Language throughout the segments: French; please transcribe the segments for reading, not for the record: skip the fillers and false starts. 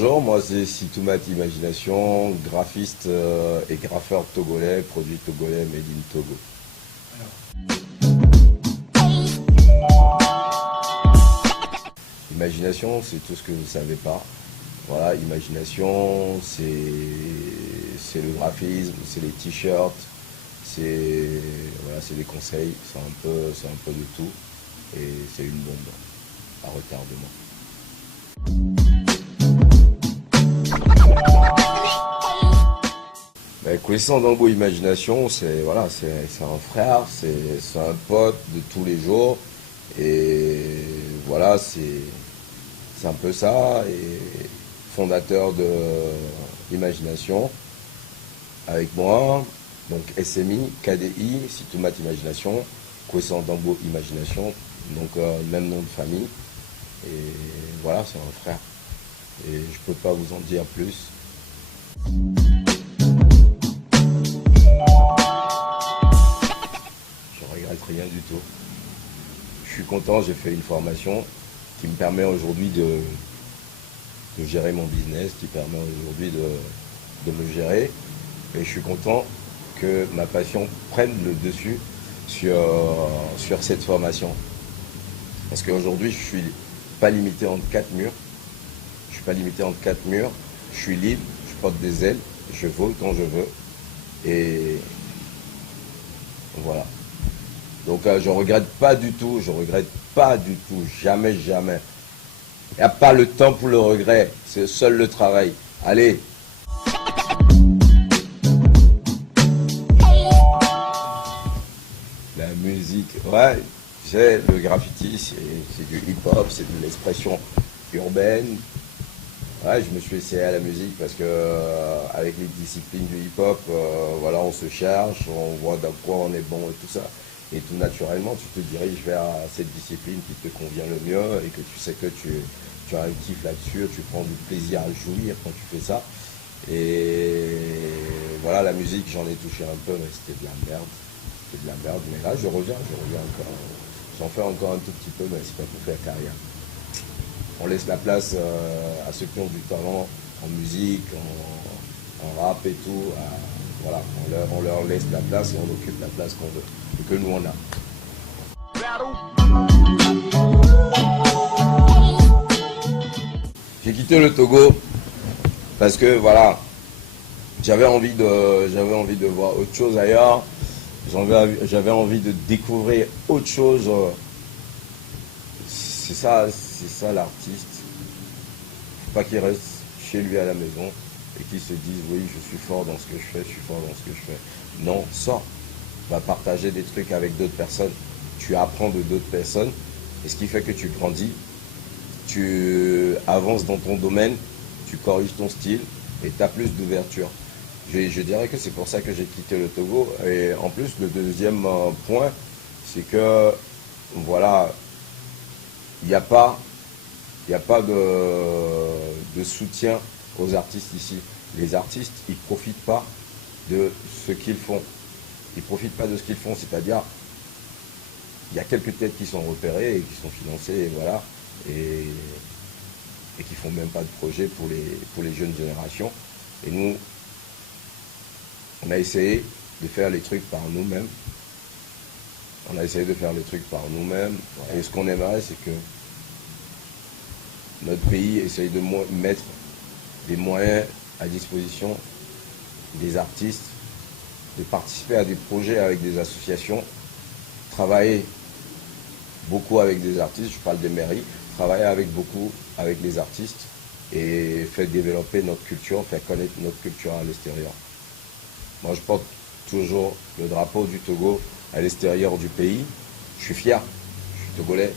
Bonjour, moi c'est Situmat Imagination, graphiste et graffeur togolais, produit togolais, made in Togo. Imagination, c'est tout ce que vous ne savez pas. Voilà, imagination, c'est le graphisme, c'est les t-shirts, c'est des conseils, c'est un peu de tout et c'est une bombe à retardement. Kwesson Dango Imagination, c'est un frère, c'est un pote de tous les jours et voilà, c'est un peu ça, et fondateur de Imagination avec moi, donc SMI, KDI, Situmat Imagination, Kwesson Dango Imagination, donc même nom de famille, et voilà, c'est un frère et je peux pas vous en dire plus. Je regrette rien du tout. Je suis content, j'ai fait une formation qui me permet aujourd'hui de gérer mon business, qui permet aujourd'hui de me gérer. Et je suis content que ma passion prenne le dessus sur cette formation. Parce qu'aujourd'hui, je suis pas limité entre quatre murs. Je suis pas limité entre quatre murs. Je suis libre, je porte des ailes, je vole quand je veux. Et voilà. Donc je regrette pas du tout, jamais, jamais. Il n'y a pas le temps pour le regret, c'est seul le travail. Allez. La musique, ouais, tu sais, le graffiti, c'est du hip-hop, c'est de l'expression urbaine. Ouais, je me suis essayé à la musique parce que avec les disciplines du hip-hop, voilà, on se cherche, on voit dans quoi on est bon et tout ça. Et tout naturellement, tu te diriges vers cette discipline qui te convient le mieux et que tu sais que tu as un kiff là-dessus, tu prends du plaisir à jouir quand tu fais ça. Et voilà, la musique, j'en ai touché un peu, mais c'était de la merde. C'était de la merde, mais là, je reviens encore. J'en fais encore un tout petit peu, mais c'est pas pour faire carrière. On laisse la place à ceux qui ont du talent en musique, en rap et tout. Voilà, on leur laisse la place et on occupe la place qu'on veut et que nous on a. J'ai quitté le Togo parce que voilà, j'avais envie de voir autre chose ailleurs. J'avais envie de découvrir autre chose. C'est ça l'artiste. Faut pas qu'il reste chez lui à la maison et qu'il se dise oui, je suis fort dans ce que je fais, Non, sors, va partager des trucs avec d'autres personnes. Tu apprends de d'autres personnes et ce qui fait que tu grandis, tu avances dans ton domaine, tu corriges ton style et tu as plus d'ouverture. Je dirais que c'est pour ça que j'ai quitté le Togo. Et en plus, le deuxième point, c'est que voilà, il n'y a pas de soutien aux artistes ici. Les artistes, ils ne profitent pas de ce qu'ils font. Ils ne profitent pas de ce qu'ils font, c'est-à-dire, il y a quelques têtes qui sont repérées et qui sont financées, et voilà, et qui ne font même pas de projet pour les jeunes générations. Et nous, on a essayé de faire les trucs par nous-mêmes. Et ce qu'on aimerait, c'est que notre pays essaye de mettre des moyens à disposition des artistes, de participer à des projets avec des associations, travailler beaucoup avec des artistes, je parle des mairies, travailler beaucoup avec les artistes et faire développer notre culture, faire connaître notre culture à l'extérieur. Moi, je porte toujours le drapeau du Togo à l'extérieur du pays. Je suis fier, je suis togolais.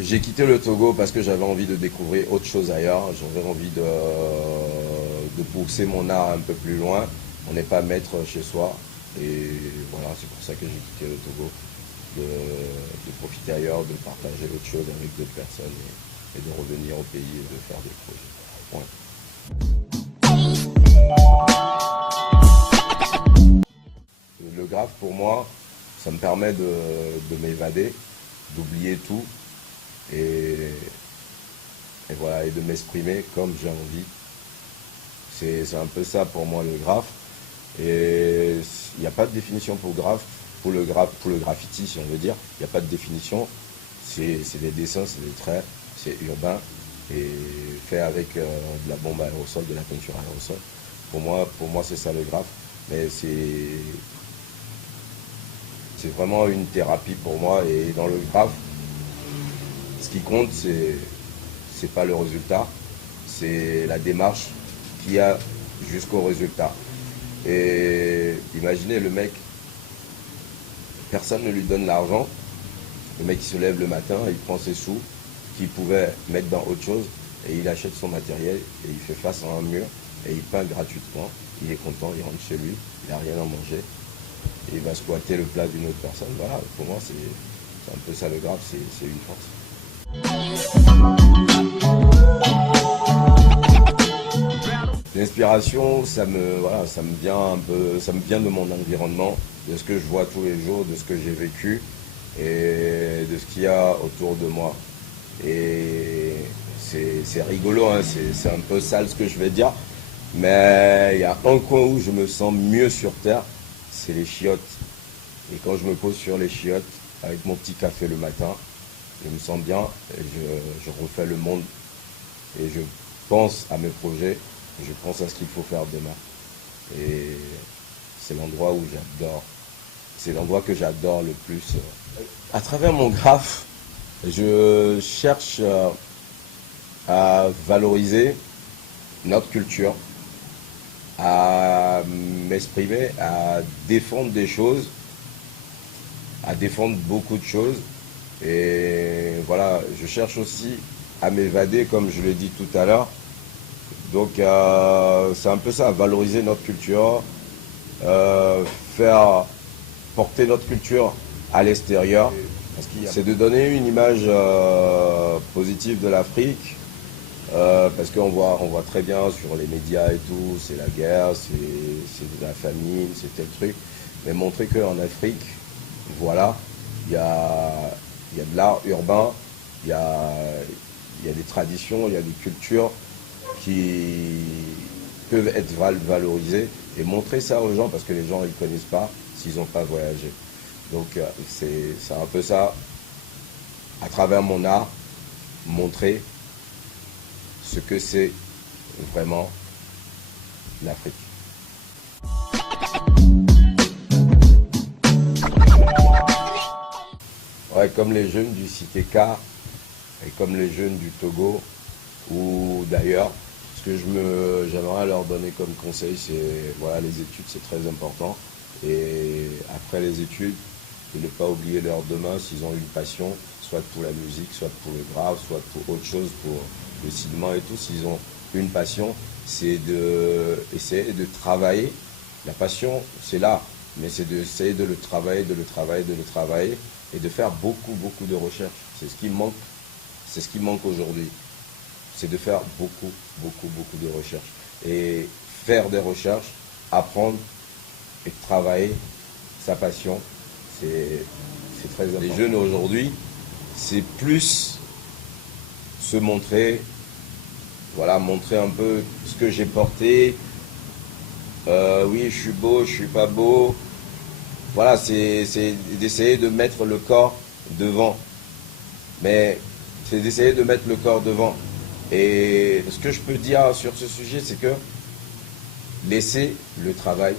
J'ai quitté le Togo parce que j'avais envie de découvrir autre chose ailleurs. J'avais envie de pousser mon art un peu plus loin. On n'est pas maître chez soi. Et voilà, c'est pour ça que j'ai quitté le Togo. De profiter ailleurs, de partager autre chose avec d'autres personnes et de revenir au pays et de faire des projets. Le graphe, pour moi, ça me permet de m'évader, d'oublier tout et voilà, et de m'exprimer comme j'ai envie. C'est un peu ça pour moi le graphe. Et il n'y a pas de définition pour le graffiti si on veut dire. Il n'y a pas de définition. C'est des dessins, c'est des traits, c'est urbain et fait avec de la bombe à aérosol, de la peinture à aérosol. Pour moi c'est ça le graphe. Mais c'est vraiment une thérapie pour moi. Et dans le graphe, ce qui compte, c'est pas le résultat, c'est la démarche qu'il y a jusqu'au résultat. Et imaginez le mec, personne ne lui donne l'argent. Le mec il se lève le matin, il prend ses sous qu'il pouvait mettre dans autre chose et il achète son matériel et il fait face à un mur et il peint gratuitement. Il est content, il rentre chez lui, il n'a rien à manger. Et il va squatter le plat d'une autre personne. Voilà, pour moi c'est un peu ça le graphe, c'est une force. L'inspiration, ça me vient un peu, ça me vient de mon environnement, de ce que je vois tous les jours, de ce que j'ai vécu et de ce qu'il y a autour de moi. Et c'est rigolo, hein, c'est un peu sale ce que je vais dire, mais il y a un coin où je me sens mieux sur Terre, c'est les chiottes. Et quand je me pose sur les chiottes, avec mon petit café le matin, je me sens bien, et je refais le monde, et je pense à mes projets, et je pense à ce qu'il faut faire demain. Et c'est l'endroit où j'adore, c'est l'endroit que j'adore le plus. À travers mon graphe, je cherche à valoriser notre culture, à m'exprimer, à défendre des choses, à défendre beaucoup de choses. Et voilà, je cherche aussi à m'évader, comme je l'ai dit tout à l'heure. Donc c'est un peu ça, valoriser notre culture, faire porter notre culture à l'extérieur. C'est de donner une image positive de l'Afrique, parce qu'on voit très bien sur les médias et tout, c'est la guerre, c'est de la famine, c'est tel truc. Mais montrer qu'en Afrique, voilà, il y a de l'art urbain, il y a des traditions, il y a des cultures qui peuvent être valorisées et montrer ça aux gens parce que les gens ne connaissent pas s'ils n'ont pas voyagé. Donc c'est un peu ça, à travers mon art, montrer ce que c'est vraiment l'Afrique. Ouais, comme les jeunes du CITECA et comme les jeunes du Togo ou d'ailleurs, ce que j'aimerais leur donner comme conseil, c'est voilà, les études, c'est très important. Et après les études, de ne pas oublier leur demain s'ils ont une passion, soit pour la musique, soit pour le graphe, soit pour autre chose, pour le cinéma et tout. S'ils ont une passion, c'est d'essayer de travailler. La passion, c'est là, mais c'est d'essayer de le travailler, de le travailler, de le travailler et de faire beaucoup, beaucoup de recherches. C'est ce qui manque, c'est ce qui manque aujourd'hui. C'est de faire beaucoup, beaucoup, beaucoup de recherches. Et faire des recherches, apprendre et travailler sa passion, c'est très important. Les jeunes aujourd'hui, c'est plus se montrer, voilà, montrer un peu ce que j'ai porté. Oui, je suis beau, je suis pas beau. Voilà, c'est d'essayer de mettre le corps devant. Mais c'est d'essayer de mettre le corps devant. Et ce que je peux dire sur ce sujet, c'est que laissez le travail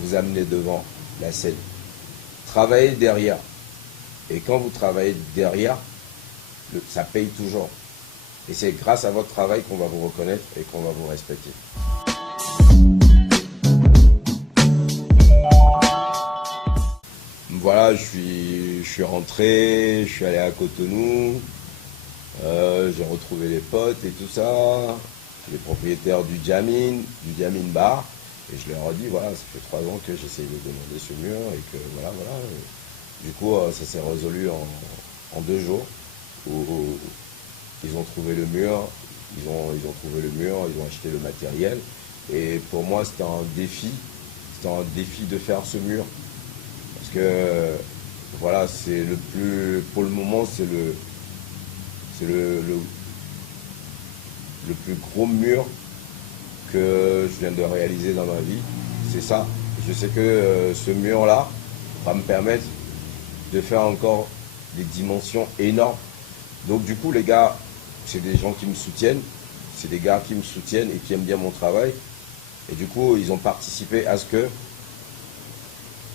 vous amener devant la scène. Travaillez derrière. Et quand vous travaillez derrière, ça paye toujours. Et c'est grâce à votre travail qu'on va vous reconnaître et qu'on va vous respecter. Voilà, je suis rentré, je suis allé à Cotonou, j'ai retrouvé les potes et tout ça, les propriétaires du Jamin Bar, et je leur ai dit, voilà, ça fait 3 ans que j'essaye de demander ce mur, et que voilà. Du coup, ça s'est résolu en 2 jours, où ils ont trouvé le mur, ils ont trouvé le mur, ils ont acheté le matériel, et pour moi, c'était un défi de faire ce mur. Parce que voilà, c'est le plus, pour le moment, c'est le plus gros mur que je viens de réaliser dans ma vie. C'est ça. Je sais que ce mur-là va me permettre de faire encore des dimensions énormes. Donc du coup, les gars, c'est des gens qui me soutiennent. C'est des gars qui me soutiennent et qui aiment bien mon travail. Et du coup, ils ont participé à ce que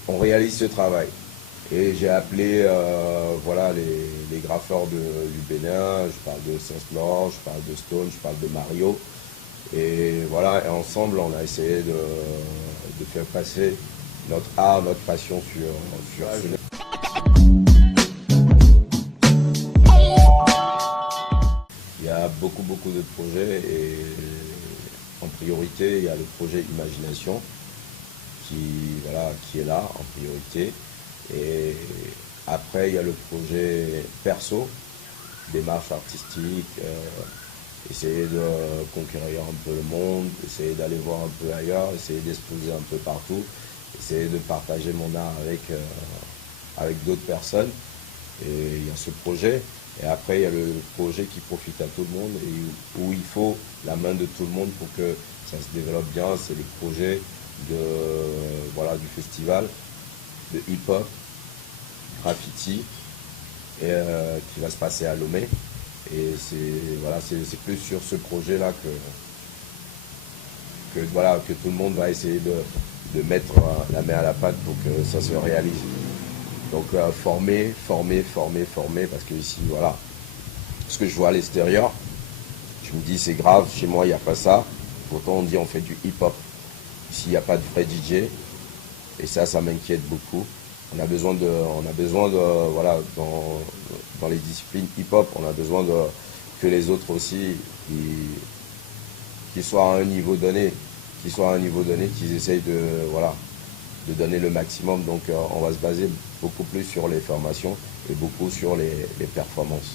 on réalise ce travail. Et j'ai appelé voilà, les graffeurs du Bénin. Je parle de Saint-Laurent, je parle de Stone, je parle de Mario. Et voilà, et ensemble, on a essayé de faire passer notre art, notre passion sur ce. Il y a beaucoup de projets et en priorité, il y a le projet Imagination qui est là en priorité. Et après, il y a le projet Perso, démarche artistique, essayer de conquérir un peu le monde, essayer d'aller voir un peu ailleurs, essayer d'exposer un peu partout, essayer de partager mon art avec d'autres personnes. Et il y a ce projet. Et après, il y a le projet qui profite à tout le monde et où il faut la main de tout le monde pour que ça se développe bien. C'est le projet du festival de hip-hop, graffiti, qui va se passer à Lomé. Et c'est plus sur ce projet-là que tout le monde va essayer de mettre la main à la pâte pour que ça se réalise. Donc former, parce que ici, voilà, ce que je vois à l'extérieur, je me dis c'est grave, chez moi il n'y a pas ça. Pourtant on dit on fait du hip-hop. Ici il n'y a pas de vrai DJ. Et ça m'inquiète beaucoup. On a besoin de voilà, dans les disciplines hip-hop, on a besoin que les autres aussi, qui soient à un niveau donné, qu'ils essayent de donner le maximum. Donc on va se baser beaucoup plus sur les formations et beaucoup sur les performances.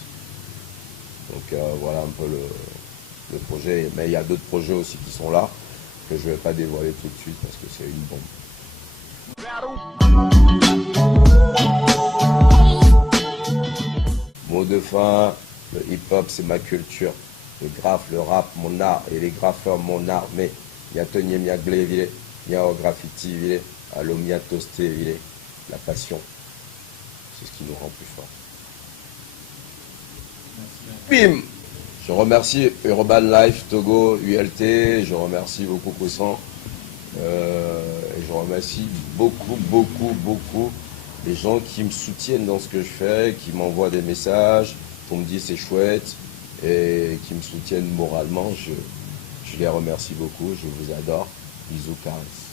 Donc voilà un peu le projet. Mais il y a d'autres projets aussi qui sont là, que je ne vais pas dévoiler tout de suite parce que c'est une bombe. Mot de fin, le hip-hop c'est ma culture. Le graphe, le rap, mon art. Et les graffeurs, mon art. Mais il y a Tony, il y a Glé, il y a graffiti, allo mia tosté, la passion. C'est ce qui nous rend plus forts. Bim! Je remercie Urban Life Togo, ULT. Je remercie beaucoup Koussan. Et je remercie beaucoup les gens qui me soutiennent dans ce que je fais, qui m'envoient des messages pour me dire c'est chouette et qui me soutiennent moralement. Je les remercie beaucoup, je vous adore. Bisous, caresses.